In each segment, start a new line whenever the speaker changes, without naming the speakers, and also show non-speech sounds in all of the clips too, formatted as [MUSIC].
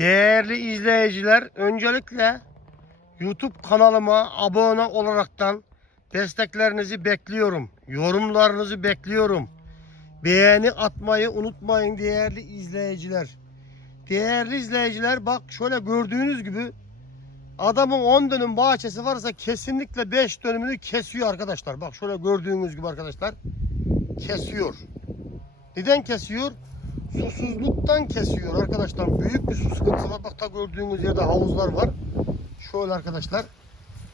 Değerli izleyiciler, öncelikle YouTube kanalıma abone olaraktan desteklerinizi bekliyorum. Yorumlarınızı bekliyorum. Beğeni atmayı unutmayın değerli izleyiciler. Değerli izleyiciler bak şöyle gördüğünüz gibi adamın 10 dönüm bahçesi varsa kesinlikle 5 dönümünü kesiyor arkadaşlar. Bak şöyle gördüğünüz gibi arkadaşlar kesiyor. Neden kesiyor? Susuzluktan kesiyor arkadaşlar. Büyük bir su sıkıntısı var. Bak da gördüğünüz yerde havuzlar var. Şöyle arkadaşlar.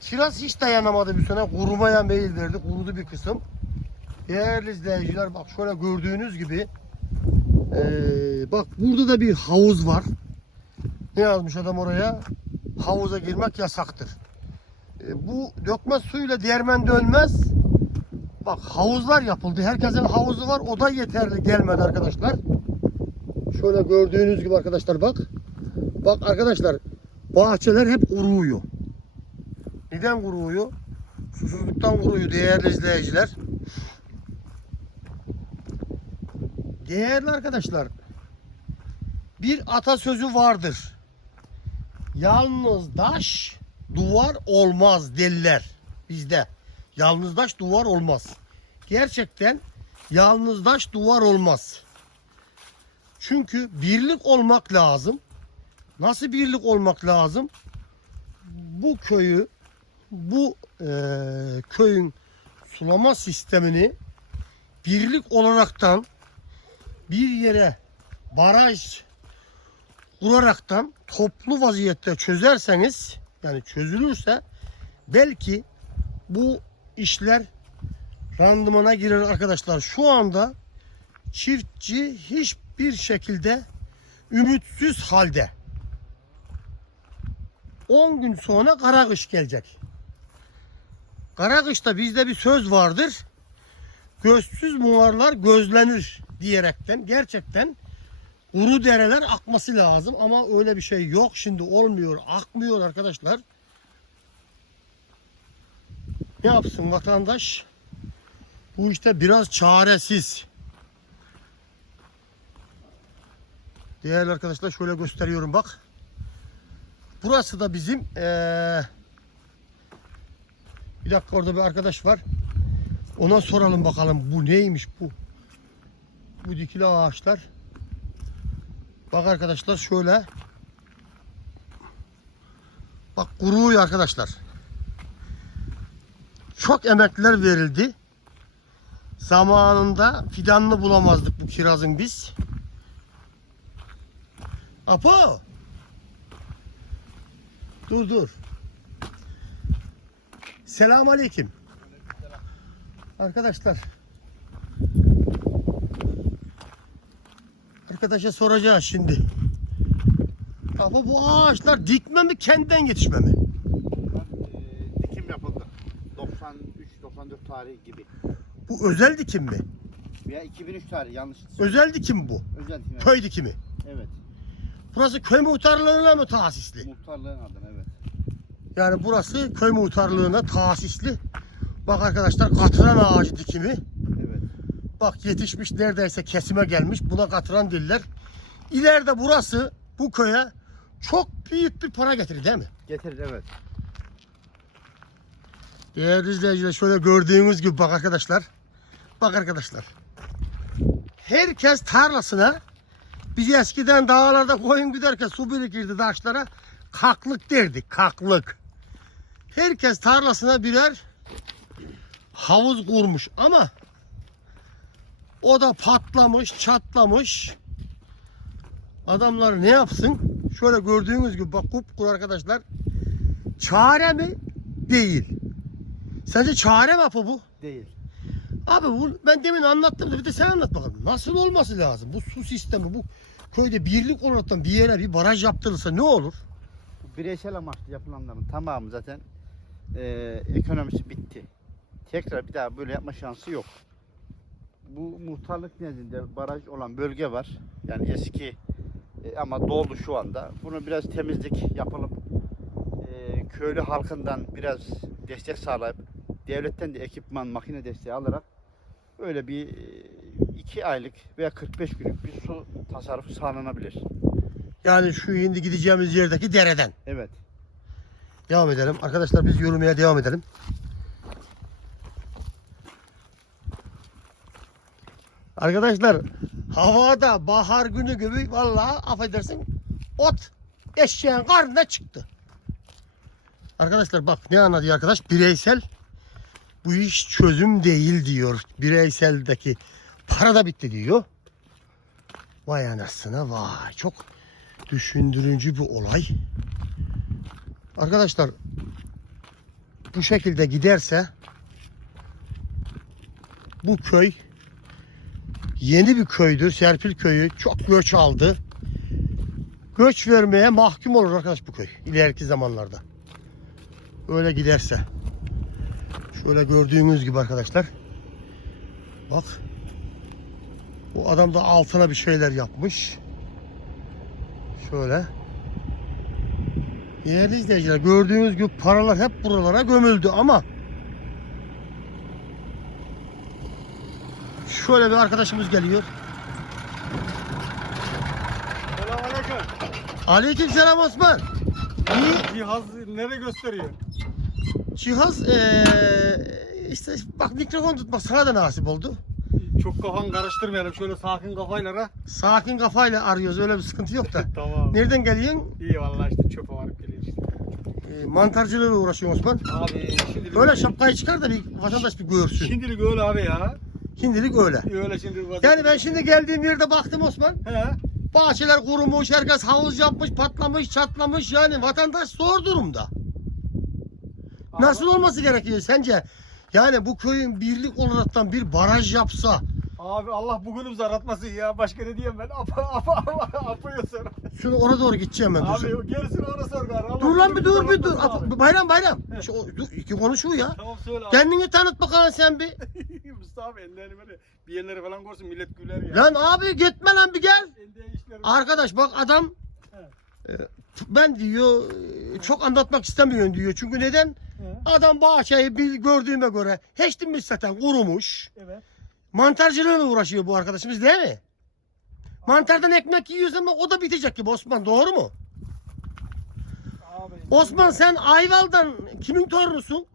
Kiraz hiç dayanamadı bir sene. Kurumaya meyil verdi. Kurudu bir kısım. Değerli izleyiciler bak şöyle gördüğünüz gibi eee, bak burada da bir havuz var. Ne yazmış adam oraya? Havuza girmek yasaktır. E, bu dökme suyla değirmen dönmez. Bak havuzlar yapıldı. Herkesin havuzu var. O da yeterli gelmedi arkadaşlar. Şöyle gördüğünüz gibi arkadaşlar bak. Bak arkadaşlar bahçeler hep kuruyor. Neden kuruyor? Susuzluktan kuruyor değerli izleyiciler. Değerli arkadaşlar bir atasözü vardır. Yalnız taş duvar olmaz derler bizde. Yalnız taş duvar olmaz. Gerçekten yalnız taş duvar olmaz. Çünkü birlik olmak lazım. Nasıl birlik olmak lazım? Bu köyü, bu eee, köyün sulama sistemini birlik olaraktan bir yere baraj kuraraktan toplu vaziyette çözerseniz yani çözülürse belki bu işler randımana girer arkadaşlar. Şu anda çiftçi hiçbir şekilde ümitsiz halde. 10 gün sonra kara kış gelecek. Kara kışta bizde bir söz vardır. Gözsüz muharlar gözlenir diyerekten gerçekten kuru dereler akması lazım ama öyle bir şey yok şimdi olmuyor akmıyor arkadaşlar. Ne yapsın vatandaş? Bu işte biraz çaresiz. Değerli arkadaşlar şöyle gösteriyorum bak. Burası da bizim eee, bir dakika orada bir arkadaş var. Ona soralım bakalım bu neymiş bu. Bu dikili ağaçlar. Bak arkadaşlar şöyle. Bak kuruyor arkadaşlar. Çok emekler verildi. Zamanında fidanını bulamazdık bu kirazın biz. Apo. Dur dur. Selam aleyküm. Arkadaşlar. Arkadaşa soracağız şimdi. Apo bu ağaçlar dikme mi kendinden yetişme mi?
E, dikim yapıldı. 93-94 tarihi gibi.
Bu özel dikim mi?
Veya 2003 tarihi yanlış.
Özel dikim bu.
Özel dikim. Evet.
Köy dikimi.
evet.
Burası köy muhtarlığına mı tahsisli?
Muhtarlığın adına evet.
Yani burası köy muhtarlığına tahsisli. Bak arkadaşlar katıran ağacı dikimi.
Evet.
Bak yetişmiş neredeyse kesime gelmiş. Buna katıran diller. İleride burası bu köye çok büyük bir para getirir değil mi?
Getirir evet.
Değerli izleyiciler şöyle gördüğünüz gibi bak arkadaşlar. Bak arkadaşlar. Herkes tarlasına biz eskiden dağlarda koyun giderken su birikirdi taşlara. Kaklık derdik. Kaklık. Herkes tarlasına birer havuz kurmuş ama o da patlamış, çatlamış. Adamlar ne yapsın? Şöyle gördüğünüz gibi bak kupkuru arkadaşlar. Çare mi? Değil. Sence çare mi Apo bu?
Değil.
Abi bu ben demin anlattım da bir de sen anlat bakalım. Nasıl olması lazım? Bu su sistemi bu köyde birlik olaraktan bir yere bir baraj yaptırılsa ne olur?
Bireysel amaçlı yapılanların tamamı zaten e, ekonomisi bitti. Tekrar bir daha böyle yapma şansı yok. Bu muhtarlık nezdinde baraj olan bölge var. Yani eski e, ama doldu şu anda. Bunu biraz temizlik yapılıp e, köylü halkından biraz destek sağlayıp devletten de ekipman, makine desteği alarak böyle bir e, iki aylık veya 45 günlük bir su tasarrufu sağlanabilir.
Yani şu şimdi gideceğimiz yerdeki dereden.
Evet.
Devam edelim. Arkadaşlar biz yürümeye devam edelim. Arkadaşlar havada bahar günü gibi vallahi affedersin ot eşeğin karnına çıktı. Arkadaşlar bak ne anlatıyor arkadaş? Bireysel bu iş çözüm değil diyor. Bireyseldeki para da bitti diyor. Vay anasına vay. Çok düşündürücü bir olay. Arkadaşlar bu şekilde giderse bu köy yeni bir köydür. Serpil köyü çok göç aldı. Göç vermeye mahkum olur arkadaş bu köy ileriki zamanlarda. Öyle giderse. Şöyle gördüğünüz gibi arkadaşlar. Bak. Bu adam da altına bir şeyler yapmış. Şöyle. Değerli izleyiciler gördüğünüz gibi paralar hep buralara gömüldü ama şöyle bir arkadaşımız geliyor.
Selamünaleyküm.
Aleyküm selam Osman. İyi
Cihaz nereye gösteriyor?
cihaz eee, işte bak mikrofon tutmak sana da nasip oldu.
Çok kafan karıştırmayalım. Şöyle sakin kafayla ha.
Sakin kafayla arıyoruz öyle bir sıkıntı yok da. [LAUGHS]
Tamam.
Nereden geliyorsun?
İyi vallahi işte çöpe varıp geliyor işte.
Eee, mantarcılığıyla uğraşıyorsun Osman.
Abi şimdilik
Öyle şapkayı çıkar da bir vatandaş bir görsün.
Şimdilik öyle abi ya.
Şimdilik öyle.
Öyle şimdi
Yani ben şimdi geldiğim yerde baktım Osman.
He.
Bahçeler kurumuş, herkes havuz yapmış, patlamış, çatlamış. Yani vatandaş zor durumda. Nasıl olması gerekiyor sence? Yani bu köyün birlik olaraktan bir baraj yapsa,
Abi Allah bugünümüzü aratmasın ya. Başka ne diyeyim ben? Apa apa apa apıyorsun.
şunu oraya doğru gideceğim ben.
Abi
Dur,
gerisini ona sor gari. Allah
dur lan bir dur bir dur.
abi.
Bayram bayram. Şu, dur, iki konuşuyor ya.
Tamam söyle abi.
Kendini tanıt bakalım sen bir. [LAUGHS]
Mustafa ellerini böyle bir yerleri falan görsün millet güler ya.
Lan abi gitme lan bir gel. Arkadaş bak adam e, ben diyor çok anlatmak istemiyorum diyor. Çünkü neden? Adam bahçeyi bir gördüğüme göre hiç zaten kurumuş.
Evet.
Mantarcılığıyla uğraşıyor bu arkadaşımız değil mi? Mantardan ekmek yiyoruz ama o da bitecek gibi Osman doğru mu?
Abi.
Osman sen Ayval'dan kimin torunusun?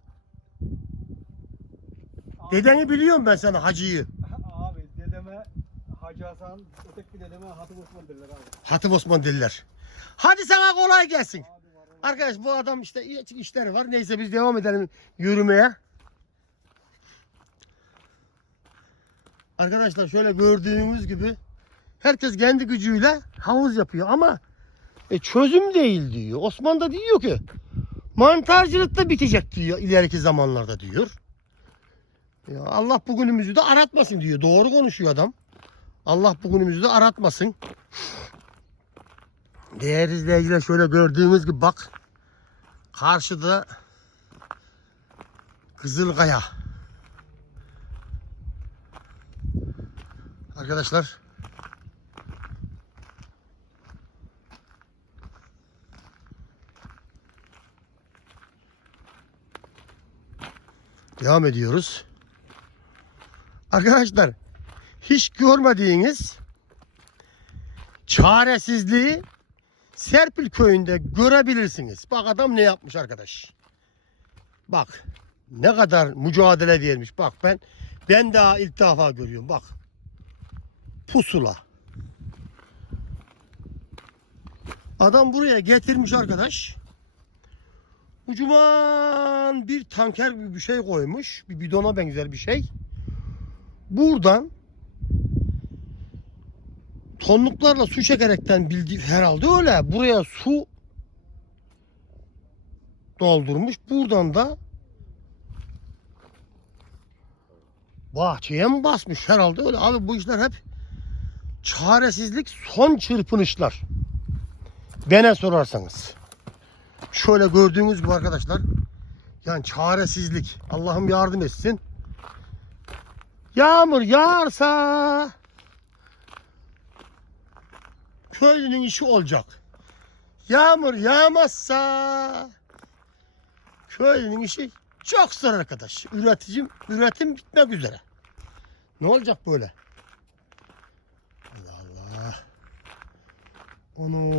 Dedeni biliyorum ben sana hacıyı. [LAUGHS]
Abi dedeme Hacı Hasan, öteki dedeme Hatip Osman derler abi.
Hatip Osman diller. Hadi sana kolay gelsin.
Oğlum.
Arkadaş bu adam işte işleri var. Neyse biz devam edelim yürümeye. Arkadaşlar şöyle gördüğümüz gibi herkes kendi gücüyle havuz yapıyor ama e, çözüm değil diyor. Osman da diyor ki mantarcılık da bitecek diyor ileriki zamanlarda diyor. Ya Allah bugünümüzü de aratmasın diyor. Doğru konuşuyor adam. Allah bugünümüzü de aratmasın. Değerli izleyiciler şöyle gördüğünüz gibi bak. Karşıda Kızılkaya. Arkadaşlar Devam ediyoruz. Arkadaşlar hiç görmediğiniz çaresizliği Serpil köyünde görebilirsiniz. Bak adam ne yapmış arkadaş. Bak ne kadar mücadele vermiş. Bak ben ben daha ilk defa görüyorum. Bak pusula. Adam buraya getirmiş arkadaş. Ucuman bir tanker gibi bir şey koymuş. Bir bidona benzer bir şey. Buradan tonluklarla su çekerekten bildi herhalde öyle. Buraya su doldurmuş. Buradan da bahçeye mi basmış herhalde öyle. Abi bu işler hep çaresizlik son çırpınışlar. Bana sorarsanız. Şöyle gördüğünüz gibi arkadaşlar. Yani çaresizlik. Allah'ım yardım etsin. Yağmur yağarsa köylünün işi olacak. Yağmur yağmazsa köylünün işi çok zor arkadaş. Üreticim, üretim bitmek üzere. Ne olacak böyle? Allah Allah. Onu.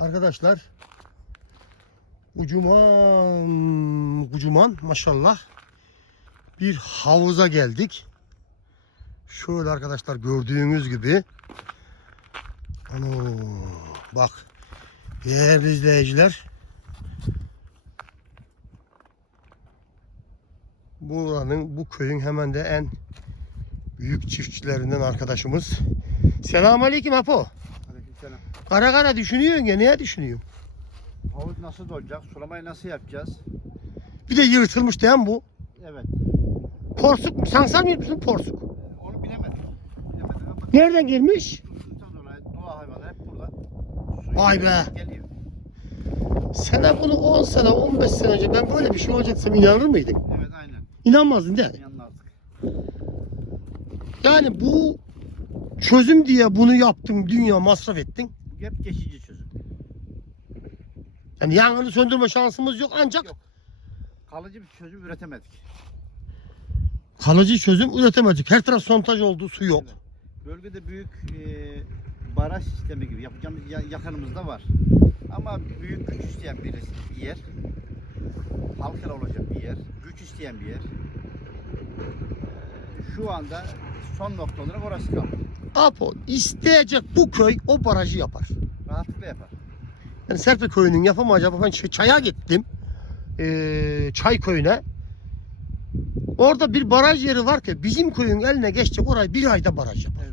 Arkadaşlar. Ucuman, ucuman maşallah. Bir havuza geldik. Şöyle arkadaşlar gördüğünüz gibi. Ano, bak. Değerli izleyiciler. Buranın, bu köyün hemen de en büyük çiftçilerinden arkadaşımız. Selamun Aleyküm Apo.
Aleykümselam.
Kara kara düşünüyorsun ya. Neye düşünüyorsun?
Havuz nasıl dolacak? Sulamayı nasıl yapacağız?
Bir de yırtılmış değil mi bu?
Evet.
Porsuk mu? Sen sanmıyor musun porsuk?
Onu bilemedim. Bilemedim ama
Nereden gelmiş?
susuzluktan dolayı doğa hayvanı hep burada. Suyu
Vay be. Sana bunu 10 sene 15 sene önce ben böyle bir şey olacak desem inanır mıydın?
Evet aynen.
İnanmazdın değil mi?
Yanlardık.
Yani bu çözüm diye bunu yaptın, dünya masraf ettin.
Hep geçici çözüm.
Yani yangını söndürme şansımız yok ancak
Yok. Kalıcı bir çözüm üretemedik.
kalıcı çözüm üretemedik. Her taraf sontaj oldu, su yok.
Bölgede büyük e, baraj sistemi gibi yapacağımız ya- yakınımızda var. Ama büyük güç isteyen bir yer. Halkalı olacak bir yer. Güç isteyen bir yer. Şu anda son nokta olarak orası kaldı.
Apo isteyecek bu köy o barajı yapar.
Rahatlıkla yapar.
Yani Serpe köyünün yapamayacağı ben çaya gittim. Ee, çay köyüne. Orada bir baraj yeri var ki bizim köyün eline geçecek orayı bir ayda baraj yapar.
Evet.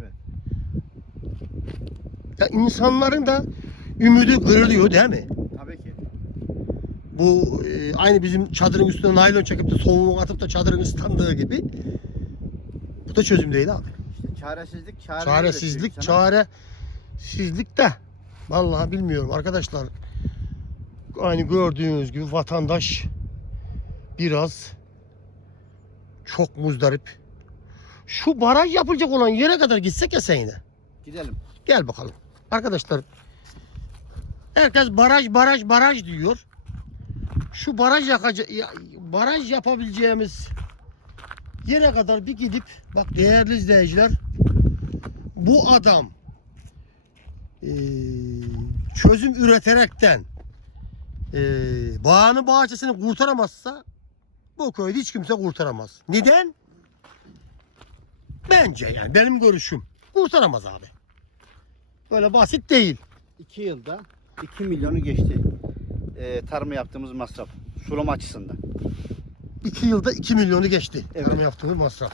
Ya insanların da ümidi kırılıyor değil mi?
Tabii ki.
Bu e, aynı bizim çadırın üstüne naylon çekip de soğuğu atıp da çadırın ıslandığı gibi. Bu da çözüm değil abi.
İşte çaresizlik, çare
Çaresizlik, çaresizlik de vallahi bilmiyorum arkadaşlar. Aynı gördüğünüz gibi vatandaş biraz çok muzdarip. Şu baraj yapılacak olan yere kadar gitsek ya seninle.
Gidelim.
Gel bakalım. Arkadaşlar herkes baraj baraj baraj diyor. Şu baraj yakaca, ya- baraj yapabileceğimiz yere kadar bir gidip bak değerli izleyiciler bu adam eee, çözüm üreterekten eee bağını bahçesini kurtaramazsa bu köyde hiç kimse kurtaramaz. Neden? Bence yani benim görüşüm. Kurtaramaz abi. Böyle basit değil.
2 yılda 2 milyonu geçti. Ee, tarıma yaptığımız masraf. Sulama açısından.
2 yılda 2 milyonu geçti.
Evet.
Tarım yaptığımız masraf.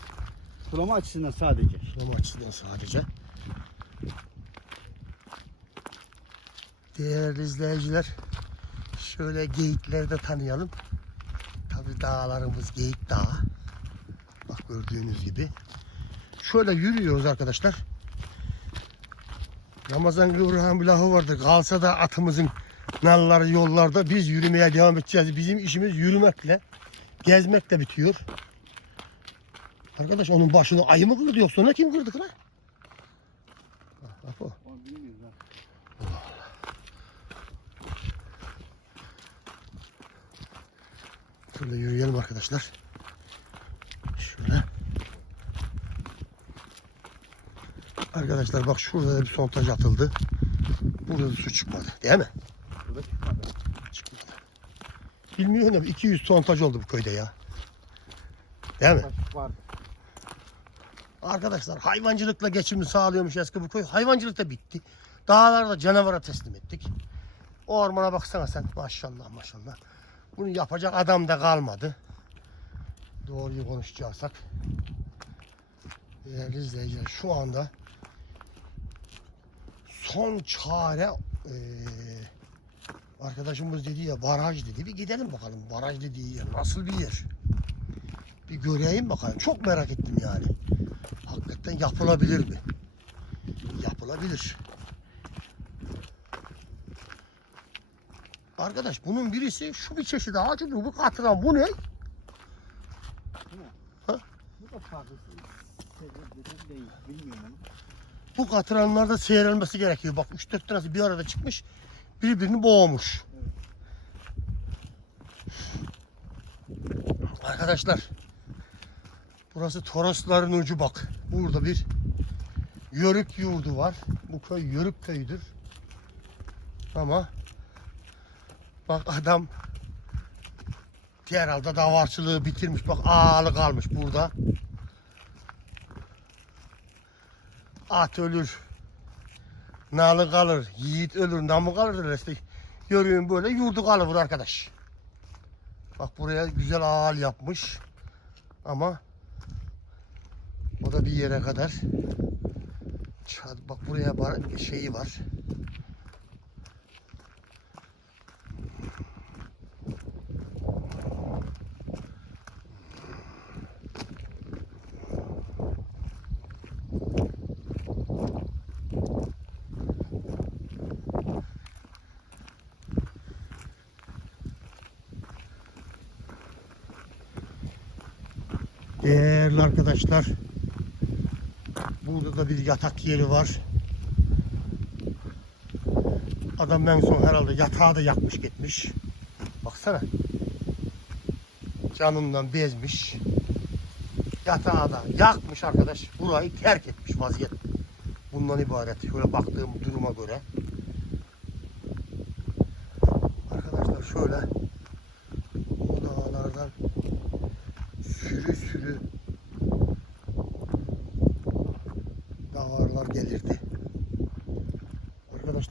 Sulama açısından sadece.
Sulama açısından sadece. Değerli izleyiciler, şöyle geyikleri de tanıyalım. Tabii dağlarımız Geyik Dağı. Bak gördüğünüz gibi. Şöyle yürüyoruz arkadaşlar. Ramazan Kıvrıhan bir lafı vardır. Kalsa da atımızın nalları yollarda biz yürümeye devam edeceğiz. Bizim işimiz yürümekle, gezmekle bitiyor. Arkadaş onun başını ayı mı kırdı yoksa ona kim kırdı lan? Bak, bak o.
Onu bilmiyoruz ha.
Şöyle yürüyelim arkadaşlar. Şöyle. Arkadaşlar bak şurada da bir sontaj atıldı. Burada da su çıkmadı değil mi?
Burada çıkmadı.
Çıkmadı. Bilmiyorum ama 200 sontaj oldu bu köyde ya. Değil mi?
Vardı.
Arkadaşlar hayvancılıkla geçimini sağlıyormuş eski bu köy. Hayvancılık da bitti. Dağlarda canavara teslim ettik. O ormana baksana sen. Maşallah maşallah. Bunu yapacak adam da kalmadı. Doğruyu konuşacaksak. Değerli izleyiciler şu anda son çare eee, arkadaşımız dedi ya baraj dedi. Bir gidelim bakalım baraj dediği yer nasıl bir yer. Bir göreyim bakalım. Çok merak ettim yani. Hakikaten yapılabilir mi? Yapılabilir. Arkadaş bunun birisi şu bir çeşit ağacı bu katıran bu ne?
Bu da farklı. Şey, değil. Bilmiyorum onu.
Bu katıranlarda seyrelmesi gerekiyor. Bak 3-4 tanesi bir arada çıkmış. Birbirini boğmuş. Arkadaşlar burası Torosların ucu bak. Burada bir Yörük yurdu var. Bu köy Yörük köyüdür. Ama bak adam herhalde davarçılığı bitirmiş. Bak ağalı kalmış burada. At ölür. Nalı kalır. Yiğit ölür. Namı kalır. işte. Yörüğün böyle yurdu kalır arkadaş. Bak buraya güzel ağal yapmış. Ama o da bir yere kadar. Bak buraya şeyi var. Değerli arkadaşlar. Burada da bir yatak yeri var. Adam en son herhalde yatağı da yakmış gitmiş. Baksana. Canından bezmiş. Yatağı da yakmış arkadaş. Burayı terk etmiş vaziyet. Bundan ibaret. Şöyle baktığım duruma göre.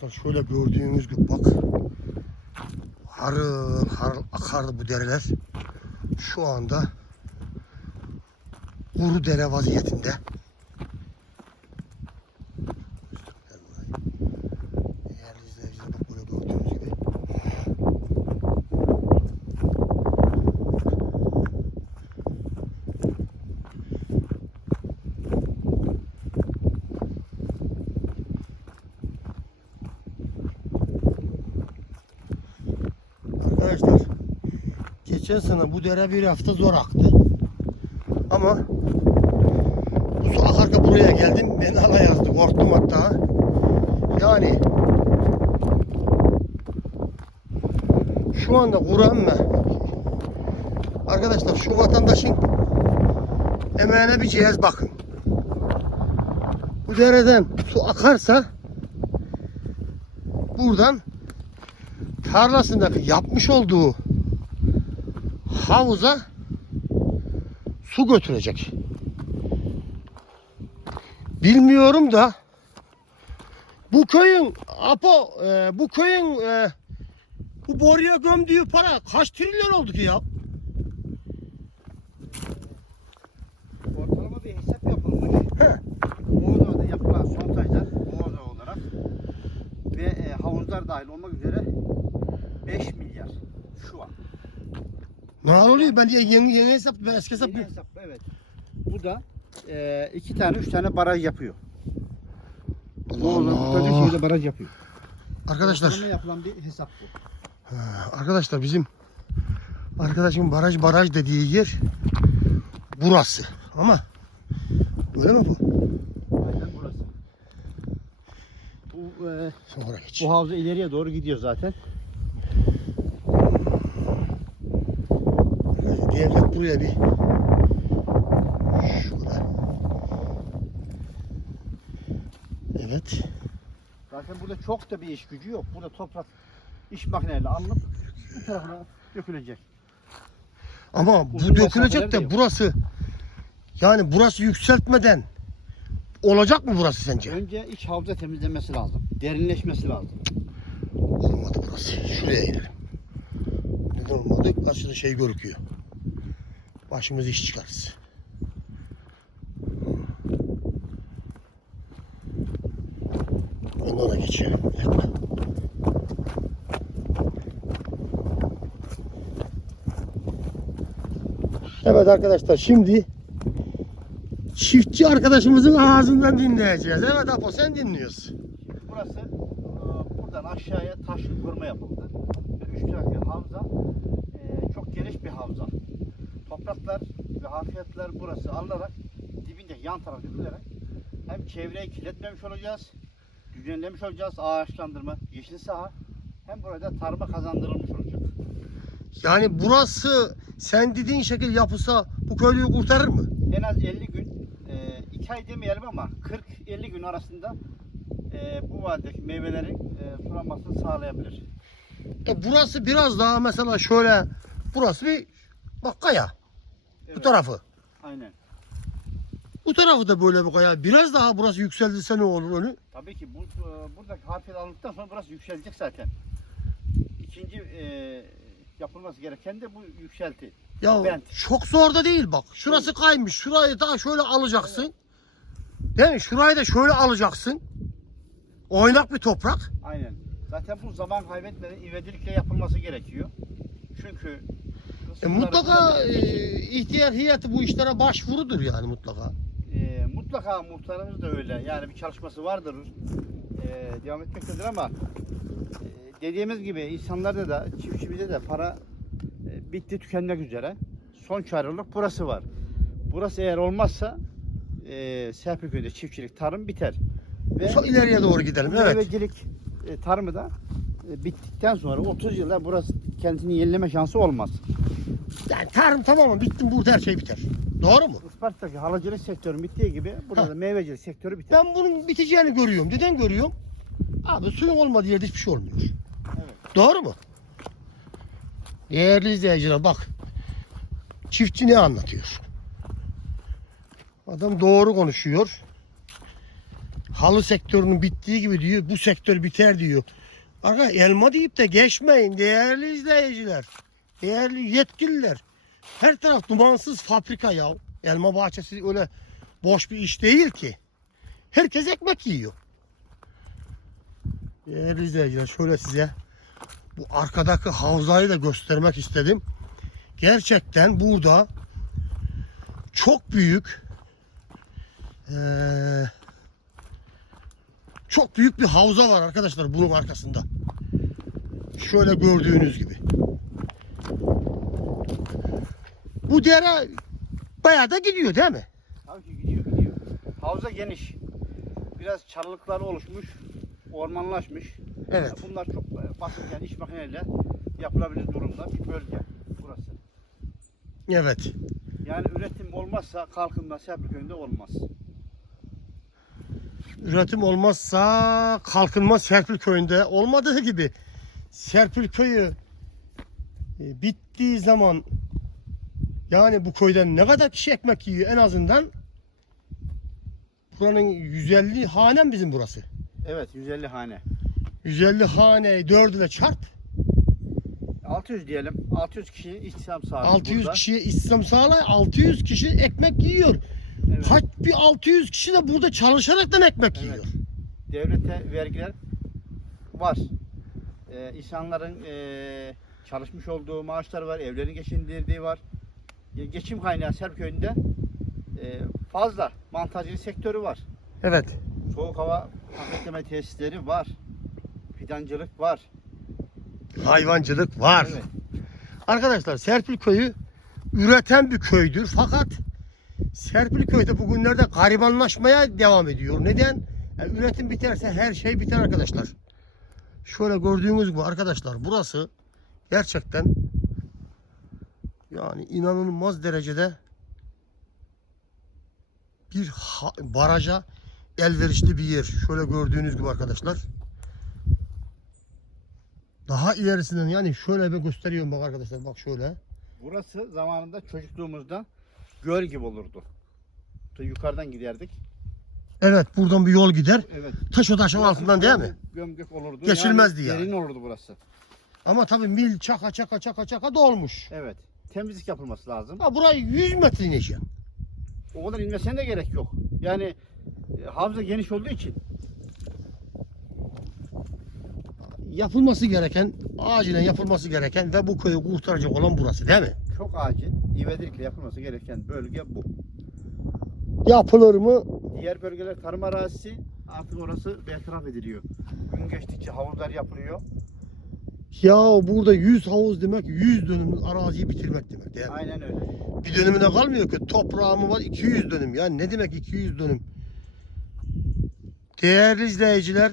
Arkadaşlar şöyle gördüğünüz gibi bak harıl harıl akardı bu dereler. Şu anda kuru dere vaziyetinde. Değerli izleyiciler bak böyle gördüğünüz gibi. Arkadaşlar geçen sene bu dere bir hafta zor aktı. Ama bu su akarken buraya geldim ben ala yazdı korktum hatta. Yani şu anda Kur'an mı? Arkadaşlar şu vatandaşın emeğine bir cihaz bakın. Bu dereden su akarsa buradan tarlasındaki yapmış olduğu havuza su götürecek. Bilmiyorum da bu köyün Apo e, bu köyün e, bu boruya gömdüğü para kaç trilyon oldu ki ya?
Ortalama bir hesap yapılmış.
He.
Boğazova'da yapılan sondajlar Boğazova olarak ve e, havuzlar dahil olmak üzere 5 milyar şu an.
Ne oluyor? Ben yeni, yeni hesap, ben eski hesap.
Yeni hesap evet. Bu da e, iki tane üç tane baraj yapıyor. Boğazova
Allah.
şehirde baraj yapıyor.
Arkadaşlar,
Ortalama yapılan bir hesap bu.
arkadaşlar bizim arkadaşım baraj baraj dediği yer burası. Ama öyle mi bu?
Aynen burası. Bu, e,
Sonra geç.
bu havza ileriye doğru gidiyor zaten.
Devlet buraya bir şurada. Evet.
Zaten burada çok da bir iş gücü yok. Burada toprak iş makineyle alınıp bu tarafına dökülecek.
Ama bu
Uzun
dökülecek
de
burası yani burası yükseltmeden olacak mı burası sence?
Önce iç havza temizlenmesi lazım. Derinleşmesi lazım.
Olmadı burası. Şuraya inelim. Neden olmadı? Aşırı şey görüküyor. Başımız iş çıkarız. Ondan da geçelim. Bekle. Evet arkadaşlar şimdi çiftçi arkadaşımızın ağzından dinleyeceğiz. Evet Apo sen dinliyorsun.
Burası e, buradan aşağıya taş kırma yapıldı. Üç havza e, çok geniş bir havza. Topraklar ve hafriyatlar burası alınarak dibinde yan taraf dökülerek hem çevreyi kirletmemiş olacağız, düzenlemiş olacağız ağaçlandırma, yeşil saha hem burada tarıma kazandırılmış olacak.
Yani burası sen dediğin şekil yapılsa bu köylüyü kurtarır mı?
En az 50 gün, iki ay demeyelim ama 40-50 gün arasında e, bu vadideki meyvelerin e, sulanmasını sağlayabilir.
Ya burası biraz daha mesela şöyle burası bir bak kaya. Bu tarafı.
Aynen.
Bu tarafı da böyle bir kaya. Biraz daha burası yükseldiyse ne olur onu?
Tabii ki bu e, buradaki harfiyat alındıktan sonra burası yükselecek zaten. İkinci e, yapılması gereken de bu yükselti.
Ya
Bent.
çok zor da değil bak. Şurası kaymış. Şurayı daha şöyle alacaksın. Değil mi? Şurayı da şöyle alacaksın. Oynak bir toprak.
Aynen. Zaten bu zaman kaybetmeden ivedilikle yapılması gerekiyor. Çünkü
E, mutlaka e, ihtiyar heyeti bu işlere başvurudur yani mutlaka.
E, mutlaka muhtarımız da öyle. Yani bir çalışması vardır. E, devam etmektedir ama e, dediğimiz gibi insanlarda da çiftçimizde de para e, bitti tükenmek üzere. Son çarelik burası var. Burası eğer olmazsa e, Serpilköy'de çiftçilik, tarım biter. Ve
So ileriye doğru gidelim. Evet.
meyvecilik e, tarımı da e, bittikten sonra 30 yılda burası kendini yenileme şansı olmaz.
Yani tarım tamamen bittim burada her şey biter. Doğru mu?
Isparta'daki halıcılık sektörü bittiği gibi burada
Ha.
da meyvecilik sektörü biter.
Ben bunun biteceğini görüyorum. Neden görüyorum? Abi suyun olmadığı yerde hiçbir şey olmuyor.
Evet.
Doğru mu? Değerli izleyiciler bak. Çiftçi ne anlatıyor? Adam doğru konuşuyor. Halı sektörünün bittiği gibi diyor. Bu sektör biter diyor. Arka elma deyip de geçmeyin değerli izleyiciler. Değerli yetkililer. Her taraf dumansız fabrika ya. Elma bahçesi öyle boş bir iş değil ki. Herkes ekmek yiyor. Değerli izleyiciler şöyle size bu arkadaki havzayı da göstermek istedim. Gerçekten burada çok büyük eee, çok büyük bir havza var arkadaşlar bunun arkasında. Şöyle gördüğünüz gibi. Bu dere bayağı da gidiyor değil mi?
Tabii ki gidiyor gidiyor. Havza geniş. Biraz çalılıklar oluşmuş. Ormanlaşmış.
Evet.
Bunlar çok e, basitken iş makineyle yapılabilir durumda bir bölge burası.
Evet.
Yani üretim olmazsa kalkınma Serpilköy'ünde olmaz.
Üretim olmazsa kalkınma Serpil köyünde olmadığı gibi Serpil köyü e, bittiği zaman yani bu köyden ne kadar kişi ekmek yiyor en azından buranın 150 hanem bizim burası.
Evet 150 hane.
150 haneyi 4 ile çarp
600 diyelim. 600 kişi istihdam sahibi
600
burada.
kişiye istihdam sağlay 600 kişi ekmek yiyor.
Evet.
Kaç bir 600 kişi de burada çalışaraktan ekmek
Evet.
yiyor.
Devlete vergiler var. Ee, insanların ee, çalışmış olduğu maaşlar var, evlerini geçindirdiği var. Ge- Geçim kaynağı Serpköy'ünde ee, fazla mantajcılık sektörü var.
Evet.
Soğuk hava paketleme tesisleri var. Fidancılık var.
Hayvancılık var.
Evet.
Arkadaşlar Serpil köyü üreten bir köydür. Fakat Serpil köyde bugünlerde garibanlaşmaya devam ediyor. Neden? Yani üretim biterse her şey biter arkadaşlar. Şöyle gördüğünüz gibi arkadaşlar burası gerçekten yani inanılmaz derecede bir baraja elverişli bir yer. Şöyle gördüğünüz gibi arkadaşlar. Daha ilerisinden yani şöyle bir gösteriyorum bak arkadaşlar bak şöyle.
Burası zamanında çocukluğumuzda göl gibi olurdu. Ta Yukarıdan giderdik.
Evet buradan bir yol gider.
Evet.
Taş o taşın altından değil mi?
Gömgök olurdu.
Geçilmezdi yani.
Derin olurdu burası.
Ama tabii mil çaka çaka çaka çaka dolmuş.
Evet. Temizlik yapılması lazım.
Ha burayı 100 metre ineceğim.
O kadar inmesine de gerek yok. Yani e, havza geniş olduğu için
Yapılması gereken, acilen yapılması gereken ve bu köyü kurtaracak olan burası değil mi?
Çok acil ivedilikle yapılması gereken bölge bu.
Yapılır mı?
Diğer bölgeler tarım arazisi artık orası bertaraf ediliyor. Gün geçtikçe havuzlar yapılıyor.
Ya burada 100 havuz demek 100 dönüm araziyi bitirmek demek değil mi?
Aynen öyle.
Bir dönümüne kalmıyor ki toprağımı var 200 dönüm. Yani ne demek 200 dönüm? Değerli izleyiciler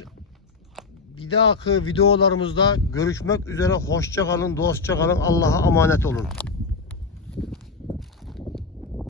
bir dahaki videolarımızda görüşmek üzere. Hoşça kalın, dostça kalın. Allah'a emanet olun.